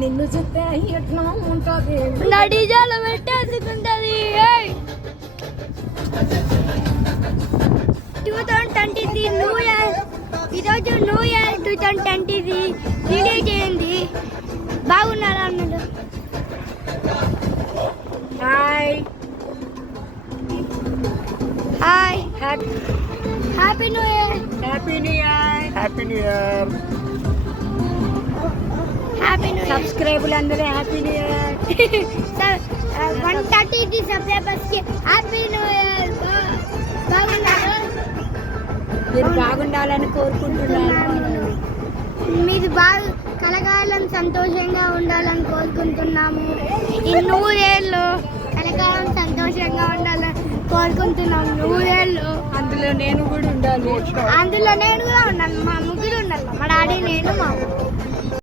నిన్ను చూస్తే ఎట్లా ఉంటుంది నడిజాల పెట్టేసుకుంటది 2023 న్యూ ఇయర్. ఈరోజు న్యూ ఇయర్ 2023 రిలీజ్ అయింది. బాగున్నారా అన్నది? Hi hi, happy happy new year. Happy new year happy new year. Happy new year. సబ్స్క్రైబర్లు అందరూ హ్యాపీ న్యూ ఇయర్. 130 సబ్స్క్రైబర్స్ కి హ్యాపీ న్యూ ఇయర్. బాగున్నారు? మీరు బాగుండాలని కోరుకుంటున్నాను. మీరు బాగా కలకాలం సంతోషంగా ఉండాలని కోరుకుంటున్నాము. ఈ నూరేళ్ళు కలకాలం సంతోషంగా ఉండాలని కోరుకుంటున్నాము. నూరేళ్ళు అందులో నేను కూడా ఉండాలి. అందులో నేను కూడా ఉన్నాను. మా ముగ్గురు ఉండాలి, మా డాడీ, నేను, మా